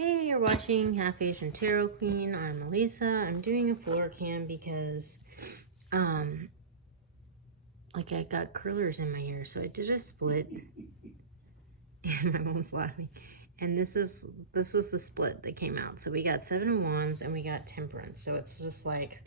Hey, you're watching Half Asian Tarot Queen. I'm Elisa. I'm doing a floor cam because, like I got curlers in my hair, so I did a split, and my mom's laughing. And this was the split that came out. So we got Seven of Wands and we got Temperance. So it's just like,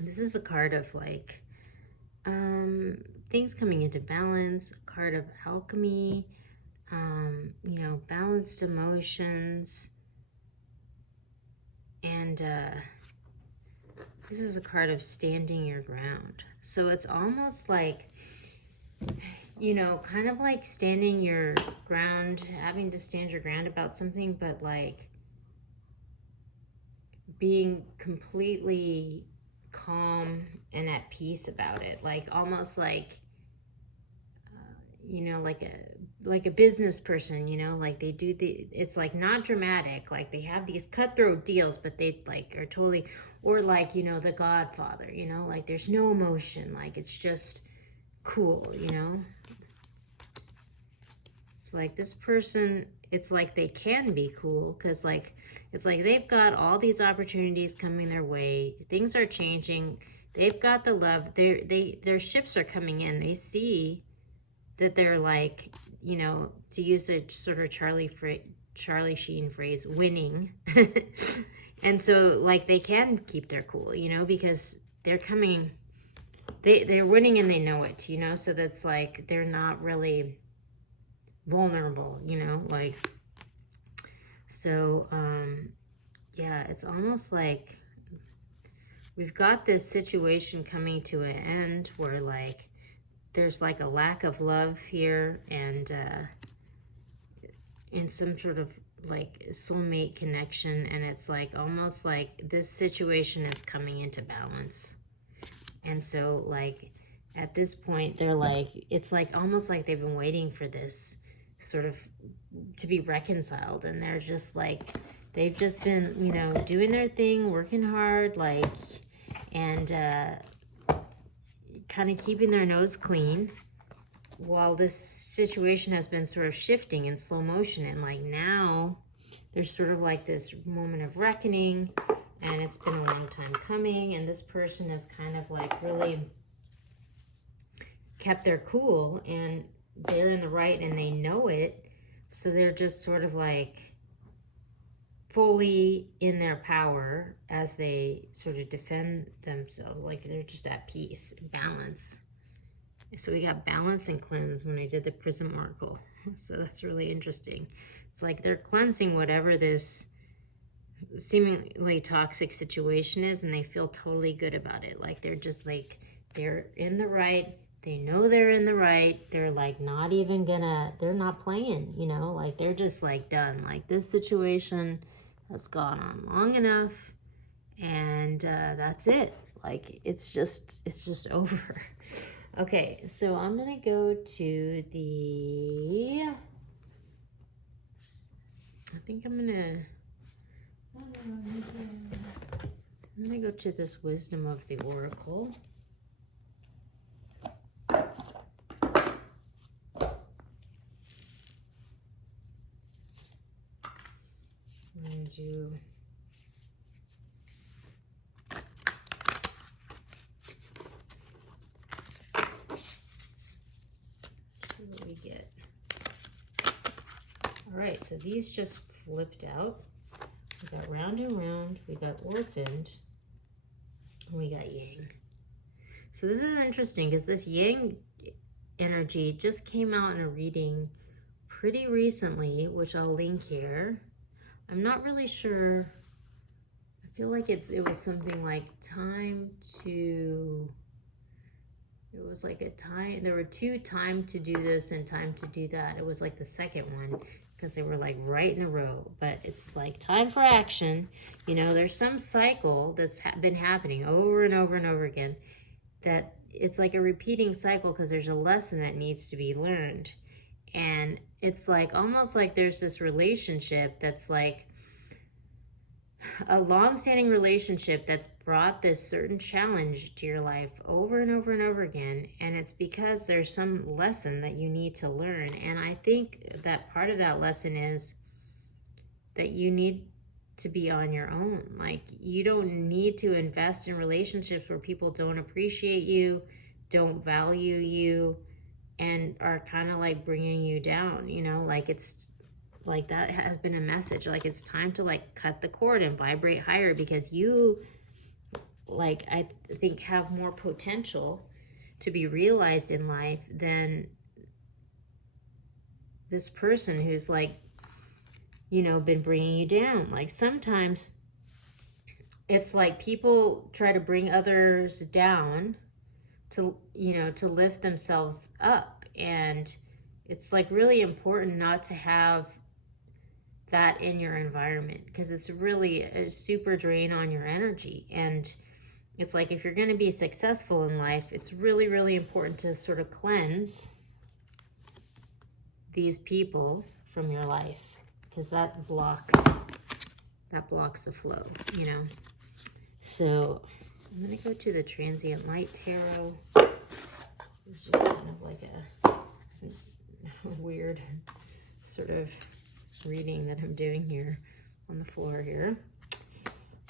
this is a card of like, things coming into balance, a card of alchemy, balanced emotions. And this is a card of standing your ground. So it's almost like, kind of like standing your ground, having to stand your ground about something, but like being completely calm and at peace about it. Like almost like, like a business person, like they do it's like not dramatic, like they have these cutthroat deals, but they like are totally, or like, the Godfather, like there's no emotion, like it's just cool, It's like this person, it's like they can be cool because like, it's like they've got all these opportunities coming their way, things are changing, they've got the love, their ships are coming in, they see that they're like, to use a sort of Charlie Sheen phrase, winning. And so like they can keep their cool, because they're coming, they're winning and they know it, so that's like, they're not really vulnerable, like, so, yeah, it's almost like we've got this situation coming to an end where like, there's like a lack of love here, and in some sort of like soulmate connection, and it's like almost like this situation is coming into balance. And so like at this point they're like, it's like almost like they've been waiting for this sort of to be reconciled, and they're just like, they've just been, doing their thing, working hard, like, and kind of keeping their nose clean while this situation has been sort of shifting in slow motion. And like now there's sort of like this moment of reckoning, and it's been a long time coming, and this person has kind of like really kept their cool, and they're in the right and they know it, so they're just sort of like fully in their power as they sort of defend themselves, like they're just at peace, balance. So we got balance and cleanse when I did the prism oracle. So that's really interesting. It's like they're cleansing whatever this seemingly toxic situation is, and they feel totally good about it. Like they're just like, they're in the right. They know they're in the right. They're like not even gonna, they're not playing, like they're just like done. Like this situation has gone on long enough, and that's it. Like it's just over. Okay, so I'm gonna go to the, I think I'm gonna go to this Wisdom of the Oracle. I'm gonna do what we get. All right, so these just flipped out. We got round and round, we got orphaned, and we got yang. So this is interesting because this yang energy just came out in a reading pretty recently, which I'll link here. I'm not really sure. I feel like it was something like time to, it was like a time, there were two time to do this and time to do that. It was like the second one because they were like right in a row, but it's like time for action. There's some cycle that's been happening over and over and over again, that it's like a repeating cycle because there's a lesson that needs to be learned. And it's like almost like there's this relationship that's like a long-standing relationship that's brought this certain challenge to your life over and over and over again, and it's because there's some lesson that you need to learn. And I think that part of that lesson is that you need to be on your own. Like, you don't need to invest in relationships where people don't appreciate you, don't value you, and are kind of like bringing you down, you know? Like, it's like, that has been a message. Like, it's time to like cut the cord and vibrate higher, because you, like, I think, have more potential to be realized in life than this person who's like, you know, been bringing you down. Like, sometimes it's like people try to bring others down to, you know, to lift themselves up. And it's like really important not to have that in your environment, because it's really a super drain on your energy. And it's like, if you're going to be successful in life, it's really, really important to sort of cleanse these people from your life, because that blocks the flow, you know. So I'm going to go to the Transient Light Tarot. It's just kind of like a weird sort of reading that I'm doing here on the floor here.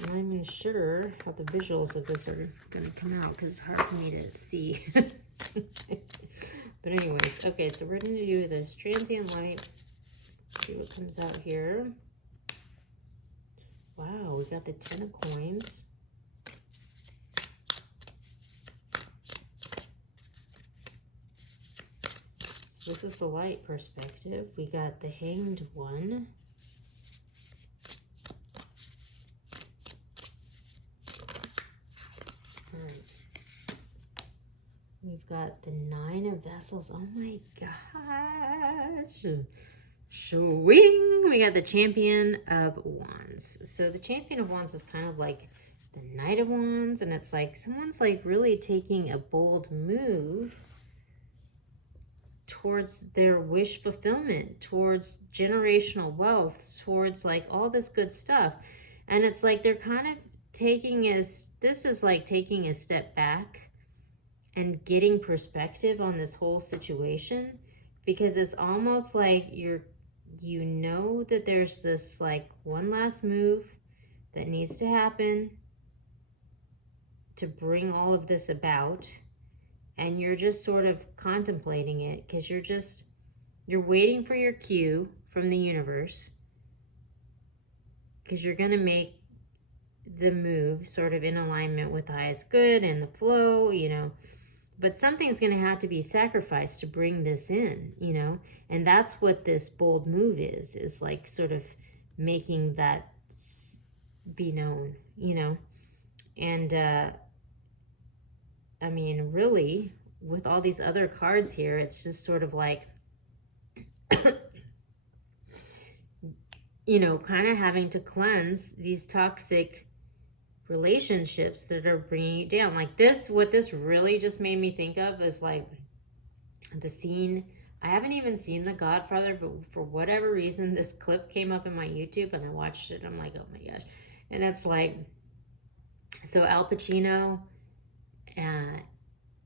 I'm not even sure how the visuals of this are going to come out, because it's hard for me to see. But anyways, okay, so we're going to do this Transient Light. See what comes out here. Wow, we got the 10 of Coins. So this is the light perspective. We got the Hanged One. We've got the 9 of Vessels. Oh my gosh. Swing. We got the Champion of Wands. So the Champion of Wands is kind of like the Knight of Wands. And it's like someone's like really taking a bold move towards their wish fulfillment, towards generational wealth, towards like all this good stuff. And it's like they're kind of taking this is like taking a step back and getting perspective on this whole situation, because it's almost like you know that there's this like one last move that needs to happen to bring all of this about, and you're just sort of contemplating it, because you're waiting for your cue from the universe, because you're going to make the move sort of in alignment with the highest good and the flow, you know. But something's going to have to be sacrificed to bring this in, you know. And that's what this bold move is like sort of making that be known, you know. And I mean, really, with all these other cards here, it's just sort of like, you know, kind of having to cleanse these toxic relationships that are bringing you down. Like this, what this really just made me think of is like the scene. I haven't even seen The Godfather, but for whatever reason, this clip came up in my YouTube and I watched it. I'm like, oh my gosh. And it's like, so Al Pacino,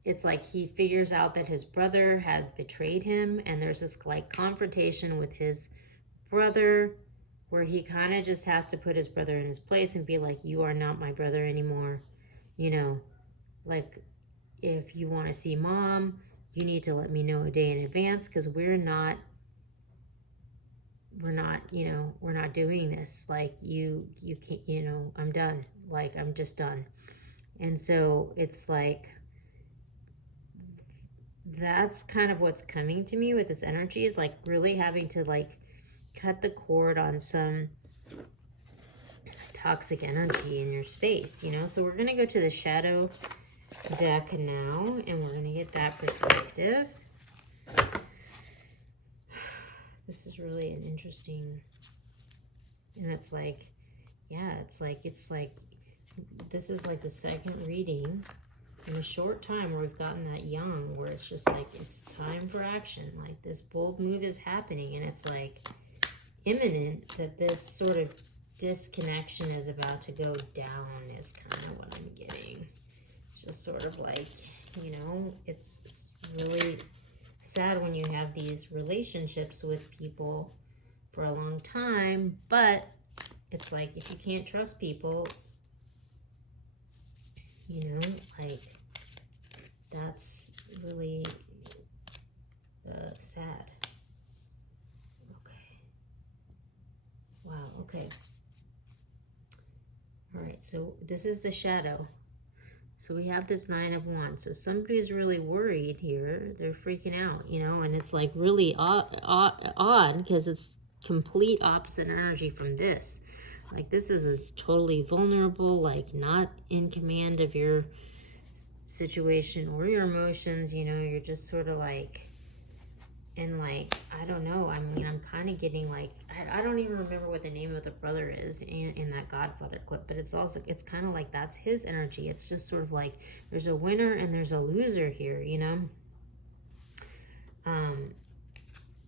it's like he figures out that his brother had betrayed him, and there's this like confrontation with his brother where he kind of just has to put his brother in his place and be like, you are not my brother anymore. You know, like, if you want to see mom, you need to let me know a day in advance, because we're not, you know, we're not doing this. Like, you can't, you know, I'm done. Like, I'm just done. And so it's like, that's kind of what's coming to me with this energy, is like really having to like cut the cord on some toxic energy in your space, you know. So we're going to go to the shadow deck now, and we're going to get that perspective. This is really an interesting, and it's like, yeah, it's like this is like the second reading in a short time where we've gotten that yang, where it's just like, it's time for action. Like, this bold move is happening, and it's like imminent that this sort of disconnection is about to go down, is kind of what I'm getting. It's just sort of like, you know, it's really sad when you have these relationships with people for a long time, but it's like if you can't trust people, you know, like that's really sad. Okay. Wow, okay. All right, so this is the shadow. So we have this 9 of Wands. So somebody's really worried here. They're freaking out, you know, and it's like really odd because it's complete opposite energy from this. Like this is totally vulnerable, like not in command of your situation or your emotions, you know, you're just sort of like, and like, I don't know, I mean, I'm kind of getting like, I don't even remember what the name of the brother is in that Godfather clip, but it's also, it's kind of like that's his energy. It's just sort of like there's a winner and there's a loser here, you know?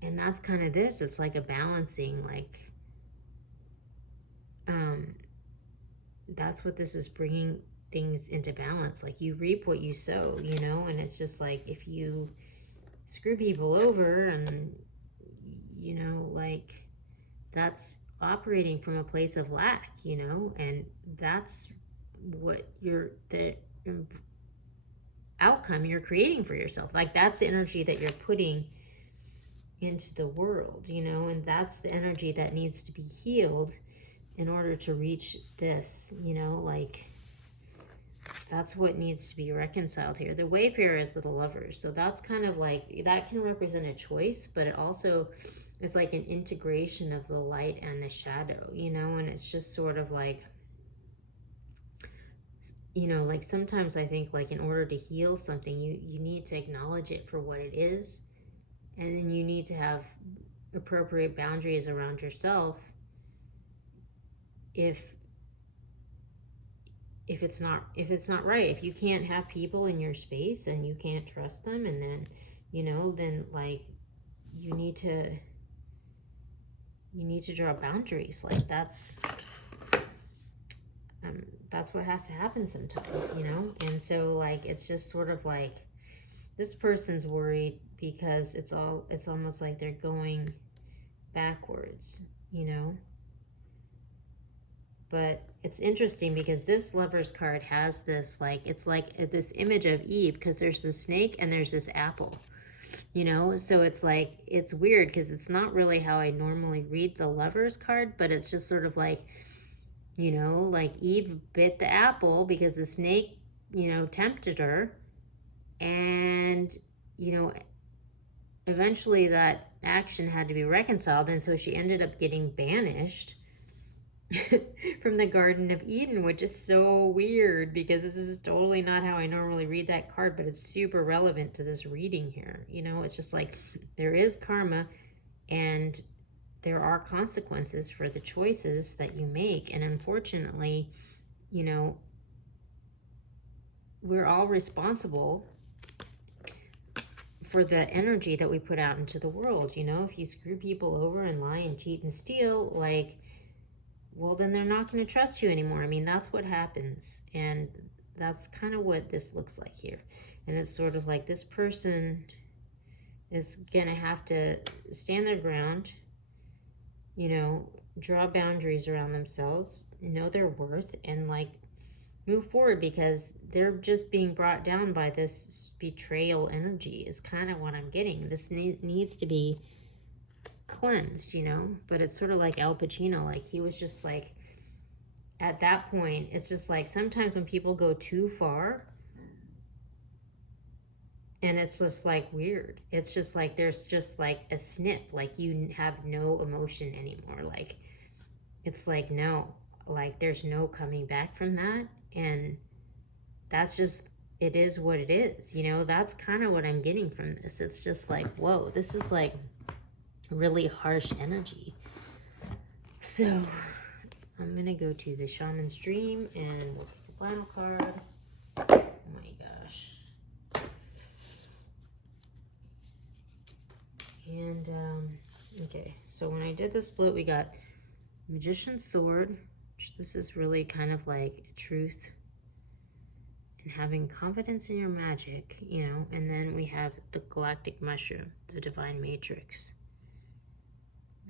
And that's kind of this. It's like a balancing, like, that's what this is bringing things into balance. Like you reap what you sow, you know? And it's just like if you screw people over and, you know, like that's operating from a place of lack, you know, and that's what the outcome you're creating for yourself. Like that's the energy that you're putting into the world, you know, and that's the energy that needs to be healed in order to reach this, you know, like that's what needs to be reconciled here. The Wayfarer is the Lovers, so that's kind of like, that can represent a choice, but it also is like an integration of the light and the shadow, you know, and it's just sort of like, you know, like sometimes I think like in order to heal something, you need to acknowledge it for what it is, and then you need to have appropriate boundaries around yourself if it's not right. If you can't have people in your space and you can't trust them, and then, you know, then like you need to draw boundaries. Like that's what has to happen sometimes, you know. And so like it's just sort of like this person's worried because it's almost like they're going backwards, you know. But it's interesting because this Lover's card has this, like, it's like this image of Eve, because there's this snake and there's this apple, you know? So it's like, it's weird because it's not really how I normally read the Lover's card, but it's just sort of like, you know, like Eve bit the apple because the snake, you know, tempted her. And, you know, eventually that action had to be reconciled. And so she ended up getting banished from the Garden of Eden, which is so weird because this is totally not how I normally read that card, but it's super relevant to this reading here. You know, it's just like there is karma and there are consequences for the choices that you make. And unfortunately, you know, we're all responsible for the energy that we put out into the world. You know, if you screw people over and lie and cheat and steal, like, well, then they're not going to trust you anymore. I mean, that's what happens. And that's kind of what this looks like here. And it's sort of like this person is going to have to stand their ground, you know, draw boundaries around themselves, know their worth, and like move forward, because they're just being brought down by this betrayal energy is kind of what I'm getting. This needs to be cleansed, you know. But it's sort of like Al Pacino, like he was just like, at that point, it's just like sometimes when people go too far, and it's just like weird, it's just like there's just like a snip, like you have no emotion anymore. Like it's like, no, like there's no coming back from that. And that's just, it is what it is, you know. That's kind of what I'm getting from this. It's just like, whoa, this is like really harsh energy. So I'm gonna go to the Shaman's Dream and we'll pick the final card. Oh my gosh. And okay, so when I did the split, we got Magician's Sword, which this is really kind of like truth and having confidence in your magic, you know. And then we have the Galactic Mushroom, the Divine Matrix,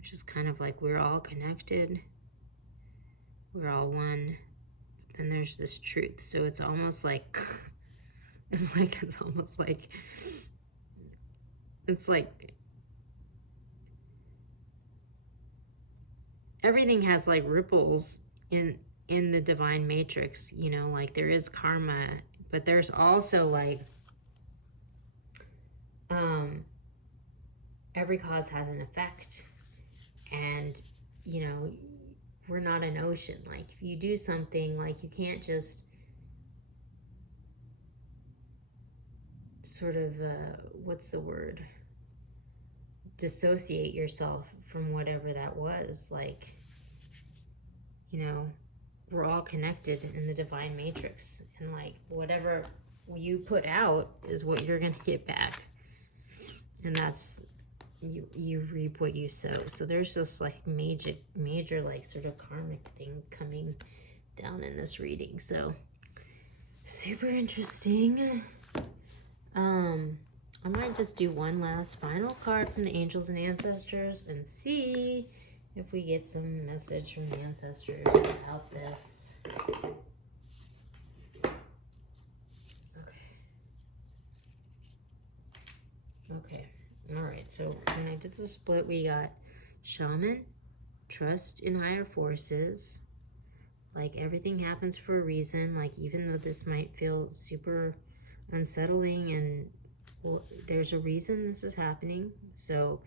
which is kind of like we're all connected, we're all one. And there's this truth. So it's almost like it's like everything has like ripples in the divine matrix, you know, like there is karma, but there's also like every cause has an effect. And you know, we're not an ocean. Like if you do something, like you can't just sort of what's the word, dissociate yourself from whatever that was. Like, you know, we're all connected in the divine matrix, and like whatever you put out is what you're gonna get back, and that's you reap what you sow. So there's this like major like sort of karmic thing coming down in this reading. So super interesting. I might just do one last final card from the angels and ancestors and see if we get some message from the ancestors about this. Okay. All right. So when I did the split, we got shaman, trust in higher forces. Like everything happens for a reason. Like even though this might feel super unsettling, and well, there's a reason this is happening. So,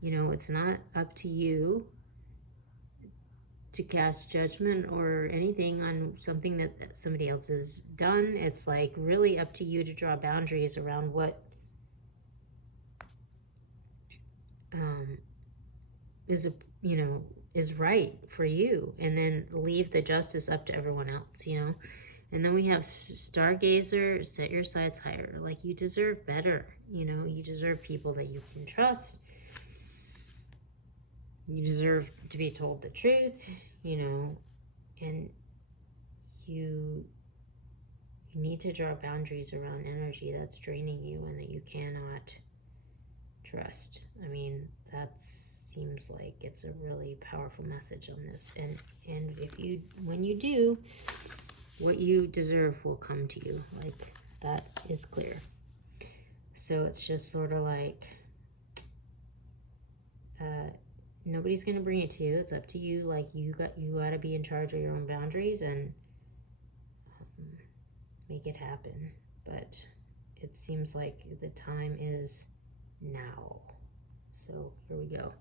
you know, it's not up to you to cast judgment or anything on something that somebody else has done. It's like really up to you to draw boundaries around what is right for you, and then leave the justice up to everyone else, you know. And then we have stargazer, set your sights higher. Like you deserve better, you know. You deserve people that you can trust. You deserve to be told the truth, you know. And you need to draw boundaries around energy that's draining you and that you cannot trust. I mean, that seems like it's a really powerful message on this. And when you do, what you deserve will come to you. Like that is clear. So it's just sort of like nobody's gonna bring it to you. It's up to you. Like you got to be in charge of your own boundaries and make it happen. But it seems like the time is now. So here we go.